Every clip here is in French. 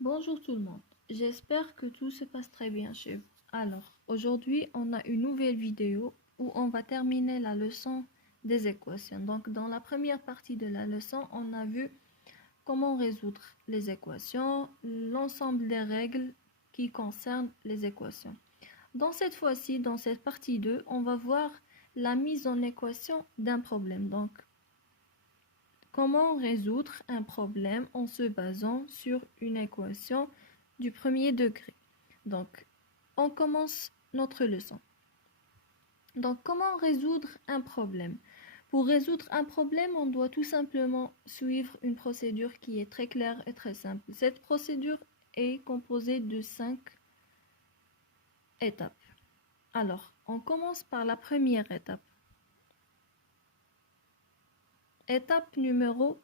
Bonjour tout le monde, j'espère que tout se passe très bien chez vous. Alors, aujourd'hui, on a une nouvelle vidéo où on va terminer la leçon des équations. Donc, dans la première partie de la leçon, on a vu comment résoudre les équations, l'ensemble des règles qui concernent les équations. Dans cette fois-ci, dans cette partie 2, on va voir la mise en équation d'un problème. Donc, comment résoudre un problème en se basant sur une équation du premier degré. Donc, on commence notre leçon. Donc, comment résoudre un problème? Pour résoudre un problème, on doit tout simplement suivre une procédure qui est très claire et très simple. Cette procédure est composée de 5 étapes. Alors, on commence par la première étape. Étape numéro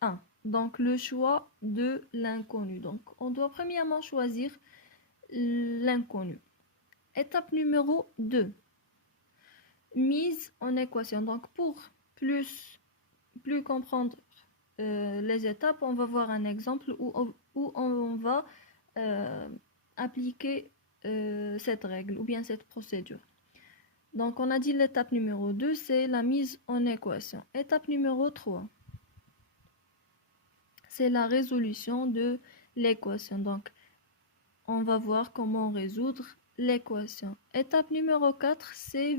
1. Donc, le choix de l'inconnu. Donc, on doit premièrement choisir l'inconnu. Étape numéro 2. Mise en équation. Donc, pour plus comprendre les étapes, on va voir un exemple où on va appliquer cette règle ou bien cette procédure. Donc, on a dit l'étape numéro 2, c'est la mise en équation. Étape numéro 3. C'est la résolution de l'équation. Donc, on va voir comment résoudre l'équation. Étape numéro 4, c'est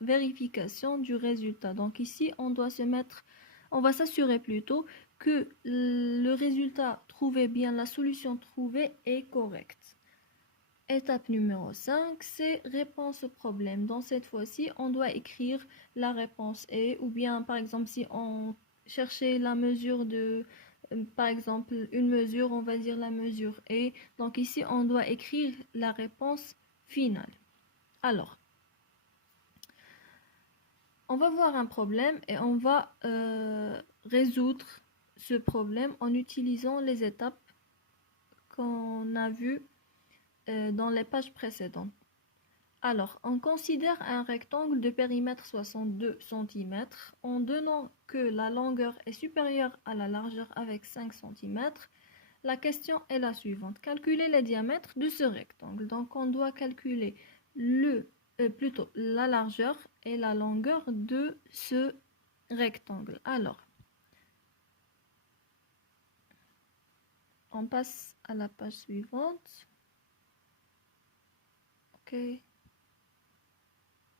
vérification du résultat. Donc ici, on va s'assurer plutôt que le résultat trouvé, bien la solution trouvée est correcte. Étape numéro 5, c'est réponse au problème. Dans cette fois-ci, on doit écrire la réponse et ou bien par exemple si on cherchait la mesure de par exemple, une mesure, on va dire la mesure et donc ici, on doit écrire la réponse finale. Alors, on va voir un problème et on va résoudre ce problème en utilisant les étapes qu'on a vues dans les pages précédentes. Alors, on considère un rectangle de périmètre 62 cm en donnant que la longueur est supérieure à la largeur avec 5 cm. La question est la suivante. Calculer les diamètres de ce rectangle. Donc, on doit calculer la largeur et la longueur de ce rectangle. Alors, on passe à la page suivante. Ok.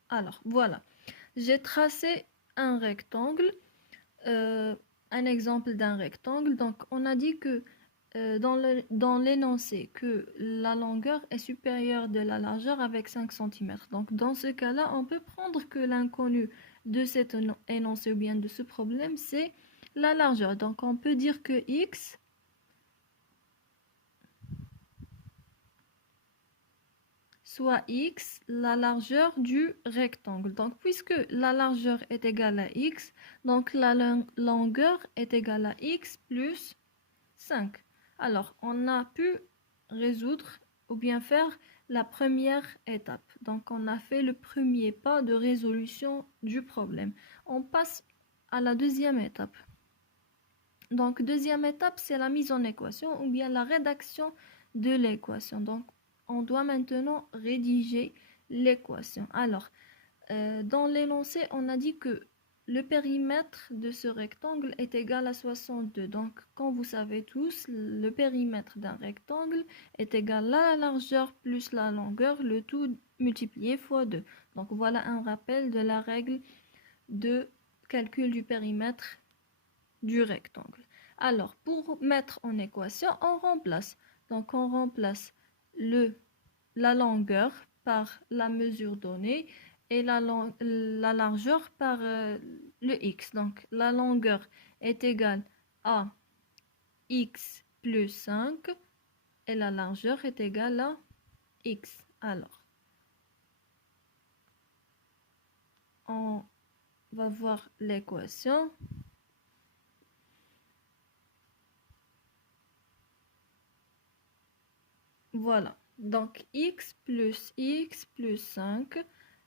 Alors, voilà. J'ai tracé un rectangle, un exemple d'un rectangle. Donc, on a dit que dans l'énoncé que la longueur est supérieure de la largeur avec 5 cm. Donc, dans ce cas-là, on peut prendre que l'inconnu de cet énoncé ou bien de ce problème, c'est la largeur. Donc, on peut dire que x soit x, la largeur du rectangle. Donc, puisque la largeur est égale à x, donc la longueur est égale à x plus 5. Alors, on a pu résoudre ou bien faire la première étape. Donc, on a fait le premier pas de résolution du problème. On passe à la deuxième étape. Donc, deuxième étape, c'est la mise en équation ou bien la rédaction de l'équation. Donc, on doit maintenant rédiger l'équation. Alors, dans l'énoncé, on a dit que le périmètre de ce rectangle est égal à 62. Donc, comme vous savez tous, le périmètre d'un rectangle est égal à la largeur plus la longueur, le tout multiplié fois 2. Donc, voilà un rappel de la règle de calcul du périmètre du rectangle. Alors, pour mettre en équation, on remplace. Donc, on remplace la longueur par la mesure donnée et la largeur par le x. Donc, la longueur est égale à x plus 5 et la largeur est égale à x. Alors, on va voir l'équation. Voilà. Donc, x plus 5,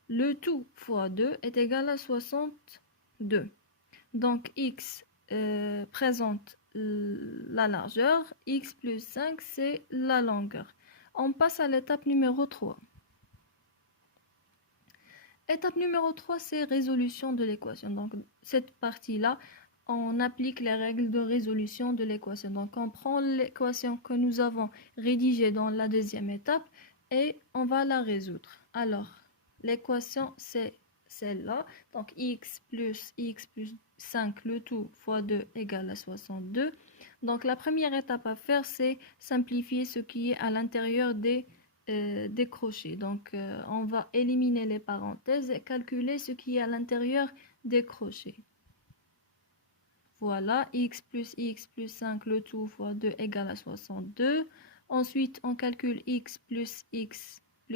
le tout fois 2 est égal à 62. Donc, x présente la largeur, x plus 5 c'est la longueur. On passe à l'étape numéro 3. Étape numéro 3, c'est résolution de l'équation. Donc, cette partie-là, on applique les règles de résolution de l'équation. Donc, on prend l'équation que nous avons rédigée dans la deuxième étape et on va la résoudre. Alors, l'équation, c'est celle-là. Donc, x plus 5, le tout, fois 2 égale à 62. Donc, la première étape à faire, c'est simplifier ce qui est à l'intérieur des crochets. Donc, on va éliminer les parenthèses et calculer ce qui est à l'intérieur des crochets. Voilà, x plus 5, le tout fois 2 égale à 62. Ensuite, on calcule x plus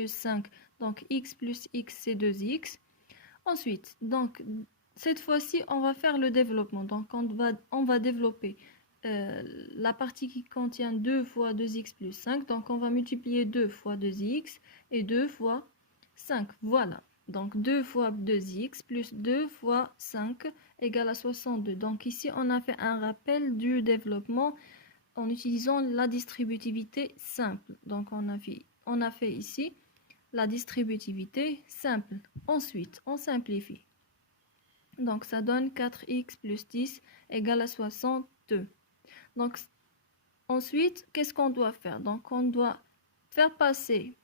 5. Donc, x plus x, c'est 2x. Ensuite, donc, cette fois-ci, on va faire le développement. Donc, on va développer la partie qui contient 2 fois 2x plus 5. Donc, on va multiplier 2 fois 2x et 2 fois 5. Voilà. Donc, 2 fois 2x plus 2 fois 5 égale à 62. Donc, ici, on a fait un rappel du développement en utilisant la distributivité simple. Donc, on a fait ici la distributivité simple. Ensuite, on simplifie. Donc, ça donne 4x plus 10 égale à 62. Donc, ensuite, qu'est-ce qu'on doit faire? Donc, on doit faire passer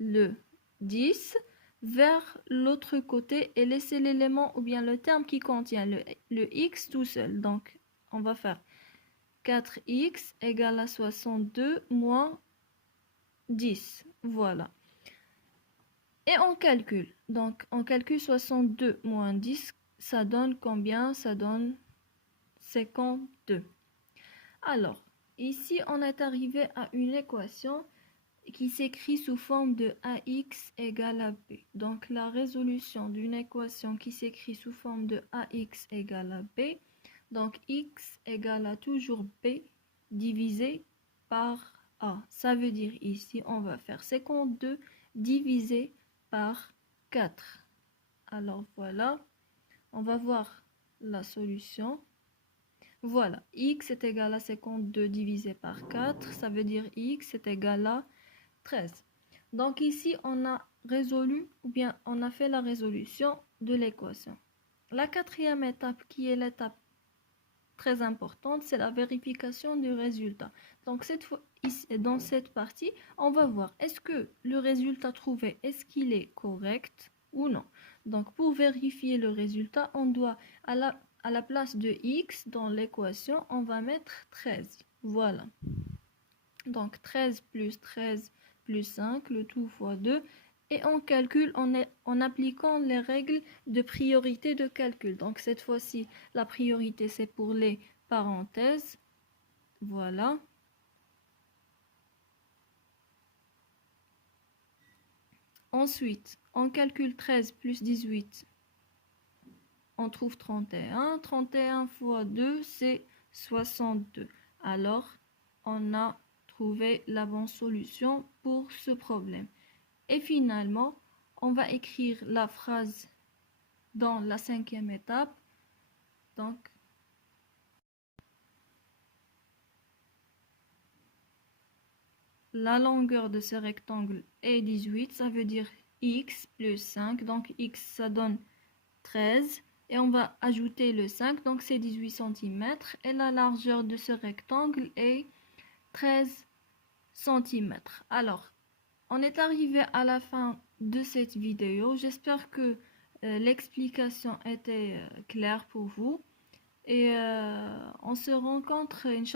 le 10 vers l'autre côté et laisser l'élément ou bien le terme qui contient le x tout seul. Donc, on va faire 4x égale à 62 moins 10. Voilà. Et on calcule. Donc, on calcule 62 moins 10. Ça donne combien? Ça donne 52. Alors, ici, on est arrivé à une équation qui s'écrit sous forme de ax égale à b. Donc, la résolution d'une équation qui s'écrit sous forme de ax égale à b. Donc, x égale à toujours b divisé par a. Ça veut dire ici, on va faire 52 divisé par 4. Alors, voilà. On va voir la solution. Voilà, x est égal à 52 divisé par 4, ça veut dire x est égal à 13. Donc ici, on a résolu, ou bien on a fait la résolution de l'équation. La quatrième étape, qui est l'étape très importante, c'est la vérification du résultat. Donc cette fois, ici, dans cette partie, on va voir est-ce que le résultat trouvé, est-ce qu'il est correct ou non. Donc pour vérifier le résultat, on doit à la place de x dans l'équation, on va mettre 13. Voilà. Donc 13 plus 5, le tout fois 2. Et on calcule en appliquant les règles de priorité de calcul. Donc cette fois-ci, la priorité c'est pour les parenthèses. Voilà. Ensuite, on calcule 13 plus 18. On trouve 31. 31 fois 2, c'est 62. Alors, on a trouvé la bonne solution pour ce problème. Et finalement, on va écrire la phrase dans la cinquième étape. Donc, la longueur de ce rectangle est 18, ça veut dire x plus 5. Donc, x, ça donne 13. Et on va ajouter le 5, donc c'est 18 cm. Et la largeur de ce rectangle est 13 cm. Alors, on est arrivé à la fin de cette vidéo. J'espère que l'explication était claire pour vous. Et on se rencontre, Inch'Allah.